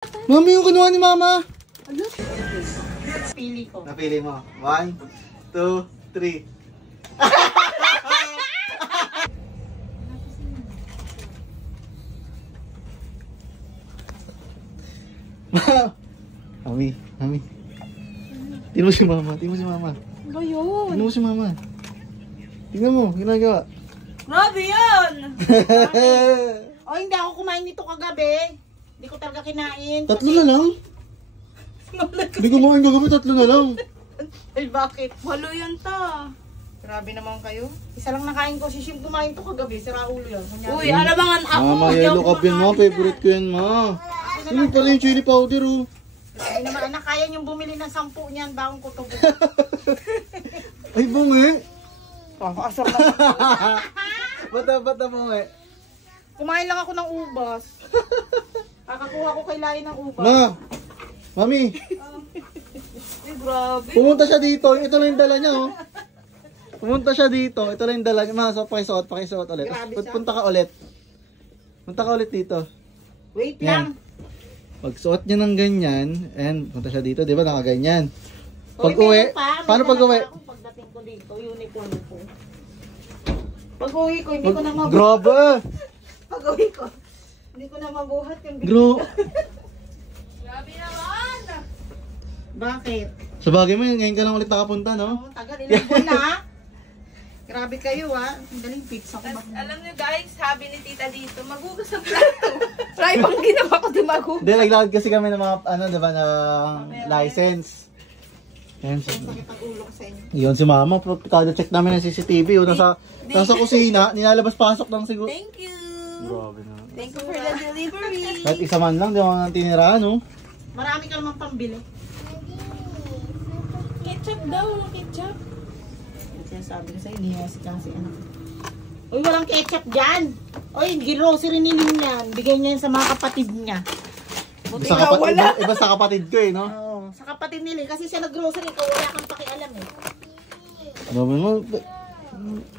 Mami, yung kinuha ni Mama. Ano? Pili ko. Napili mo. 1, 2, 3. Mami, Mami. Tingnan mo si Mama, tingnan mo si Mama. Ano ba yun? Tingnan mo si Mama. Tingnan mo, ginagawa. Grabe yan! O, hindi ako kumain nito kagabi. Hindi ko talaga kinain. Tatlo na lang? Hindi ko kumain kagabi, tatlo na lang. Ay, bakit? Walo yan ta. Grabe naman kayo. Isa lang nakain ko. Si Shim kumain to kagabi. Sira ulo yan. Uy, alamangan ako. Mama, yellow cup yan, Ma. Favorite ko yan, Ma. Ano pala yung chili powder, oh. Grabe naman, anak. Kaya niyong bumili ng 10 niyan. Baong ko to. Ay, bungi. Asar na. Bata bungi. Kumain lang ako ng ubas. Kakakuha ko kay Lai ng ubas. Ma, Mami. Ay, grabe. Pumunta siya dito. Ito lang yung dala niya, oh. Pumunta siya dito. Ito lang yung dala niya. Ma, so, pakisuot ulit. Punta ka ulit. Punta ka ulit dito. Wait Yan. lang. Pagsuot niya ng ganyan, and punta siya dito, di ba? Nakaganyan. Pag Uy, uwi, meron pa. paano pag uwi? Pagdating ko dito, uniform ko. Pag uwi ko, hindi ko na mabuhat. Grabe! Pag uwi ko, hindi ko na mabuhat yung Grabe naman! Bakit? Sa bagay mo, ngayon ka lang ulit nakapunta, no? Oh, tagal, ilang buwan na ha? Grabe kayo ha. Ang galing pizza ko. Alam niyo guys, sabi ni tita dito, magugas ang plato. Try bang ginawa ko di magugas. Hindi, naglakad kasi kami ng mga, ano, diba, ng license. Yan, Sakit ang ulo ko sa inyo. yun si Mama, kada check namin ng CCTV, yun, nasa kusina, nilalabas-pasok lang siguro. Thank you. Grabe na. Thank you for the delivery. Kahit isa man lang, di mo nang tiniraan, no? Marami ka naman pambili. Ketchup daw, ketchup. Kaya sabi ko sa'yo, niyas kasi anak. Uy, walang ketchup dyan. Uy, grocery ni Ling yan. Bigay niya yan sa mga kapatid niya. Buti Sa nga kapatid, wala. iba sa kapatid ko, eh, no? Oo, sa kapatid ni Ling. Kasi siya nag-grocery, ikaw wala kang pakialam eh. Grabe mo.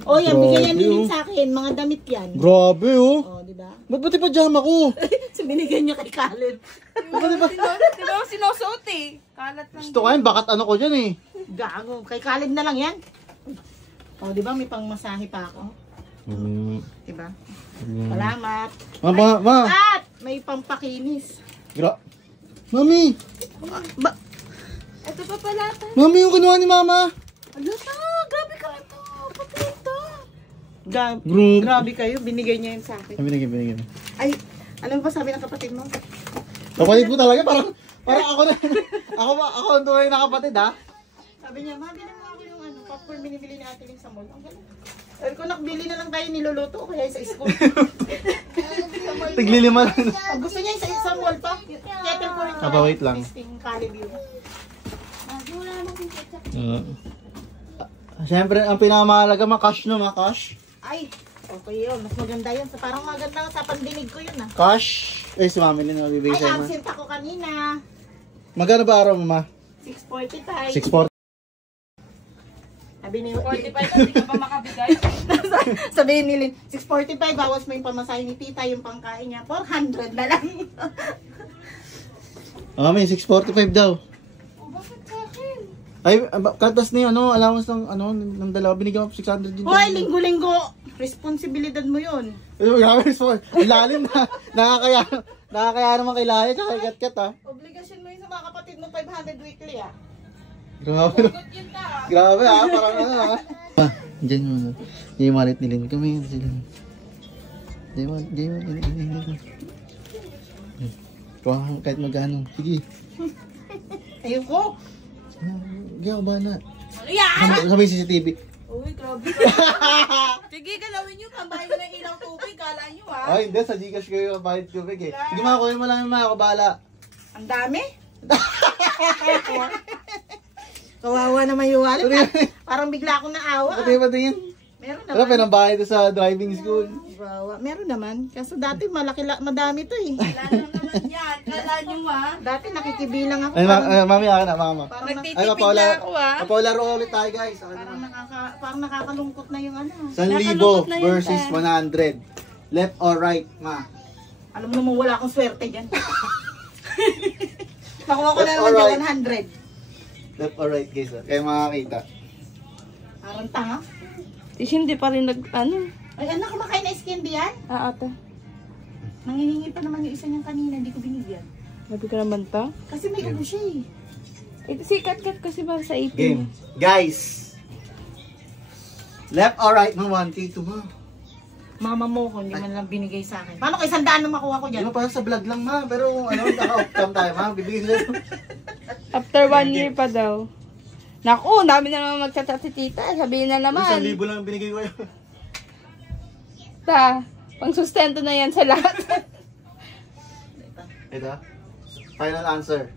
Oh, yan, bigay yan ni Grabe, Ling oh. sa akin. Mga damit yan. Grabe, oh. Oh, di ba? Ba't pati pajama ko? So, binigyan niya kay Khaled. Di ba sinusuot eh? Kalat lang. Gusto ko yan, bakit ano ko dyan, eh. Gago. Kay Khaled na lang yan. Oh, di ba? May pangmasahe pa ako. Di ba? Salamat. Ma. At may pampakinis. Mami! Ito pa pala ito. Mami, yung kinuha ni Mama! Ano to? Grabe ka ito. Pati ito. Group. Grabe kayo. Binigay niya yun sa akin. Binigyan. Ay, alam mo ba sabi ng kapatid mo? Kapatid ko talaga, parang ako na, ako ang tunay na kapatid, ha? Sabi niya, ma, bilhin mo ako yung popcorn binibili ni Ate Ling sa mall. Ang galing. Sabi ko, nakbili na lang tayo niluluto kaya sa school. Tiglilima lang. Ang gusto niya yung sa mall pa. Kettle ko rin. Wait lang. Tasting Calibut. Siyempre, ang pinakamahalaga, cash no, cash. Ay, okay yun. Mas maganda yun. Parang maganda sa pandinig ko yun ah. Cash. Si Mami Lynn mabibigay Ay, sa'yo, Ma. absent ako kanina. Magkano ba araw mo, Ma? 6:45. 6:40. Sabi ni 45 na, hindi ka pa makabigay. Sabihin ni Lynn, 6:45, bawas mo yung pamasahe ni tita, yung pangkain niya, 400 na lang. Mami, 6:45 daw. Bakit sa akin? Ay, katas ni allowance ng dalawa, binigyan mo 600 din. Hoy, linggo-linggo, responsibilidad mo yun. Grabe, ang lalim na. Nakakaya naman kay Laya, tsaka kay Kat-Kat, ha. Obligasyon mo yun sa mga kapatid mo, 500 weekly ah. Grabe. Good yun ta. Grabe, ha. Parang ha. Diyan mo. Diyan yung malit nilin. Kami yan sila. Diyan mo. Kahit magano. Sige. Ayoko. Diyan ko ba na? Ano yan? Sabi CCTV. Uy, grabe. Sige, galawin nyo. Kambahin nyo ng ilang tubig. Kala nyo ha. Ay, hindi. Sa Gcash ko yung bayad tubig eh. Sige, makakuhin mo lang yung mga kabala. Ang dami. Kawawa naman yung wallet. Parang bigla akong naawa. Pati yun. Meron Wala, naman. pinambayad ko sa driving school. Kawawa. Meron naman. Kaso dati madami to eh. Wala lang naman yan. Kala nyo ha. Dati nakikibilang ako. Ay, mami, akin na, mama. Nagtitipid na ako ha. Kapolaro ulit tayo, guys. Parang nakakalungkot na yung ano. 1,000 versus 100. Left or right, ma? Alam mo naman wala akong swerte dyan. Nakuha ko na Left naman or right? yung 100. Left or right guys, kaya makakita. Parang tanga. Hindi pa rin ano. Ay, anak, kumakain na ice candy yan? Ate. Nangihingi pa naman yung isa niyang kanina, hindi ko binigyan. Sabi ko naman to. Kasi may ubo siya eh. Ito si Kat kasi ba sa 18. Game. Guys! Left or right mo, 1, 2, ma. Mama mo ko, hindi man lang binigay sa akin. Paano ko 100 na makuha ko Di dyan? ba parang sa vlog lang ma, pero ano, naka-off-cam tayo ma, bibigyan nila. After 1 year pa daw. Naku, dami na naman magchat-chat si tita. Sabihin na naman. 1,000 lang binigay ko yun. Ta, pang sustento na yan sa lahat. Ito. Final answer.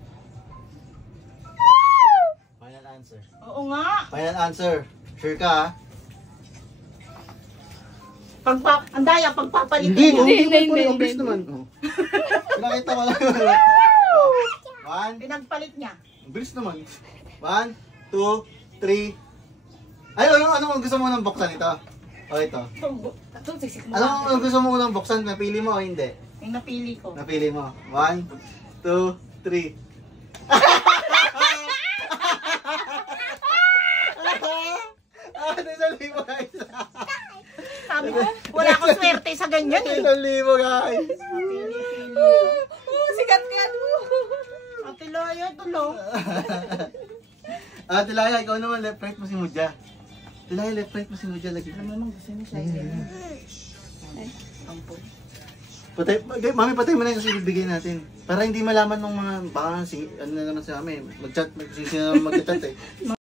Final answer. Oo nga. Final answer. Sure ka ha? Andaya, pagpapalit Hindi, mo. hindi, Hindi, hindi. hindi, Ang bilis hindi. naman. Oh. Nakita ko lang. 1, Pinagpalit niya. ang bilis naman. 1, 2, 3. Ay, ano gusto mo nang buksan ito? O ito. Ito, sisik mo. Ano gusto mo nang buksan? Napili mo o hindi? Yung napili ko. Napili mo. 1, 2, 3. Ano sa libo guys? Sabi ko, wala akong swerte sa ganyan eh. Ano libo guys? Pili-pili. Sikat ka. Ate Loya, tulo. Tilaya, ikaw naman left right mo si Mudja. Tilaya, left right mo si Mudja lagi. Ano naman gusto niya siya? Ampun. Patay, mami patay mo na yung kasi bibigay natin. Para hindi malaman ng mga baka ano na naman sa amin. Mag-chat, mag-chat eh.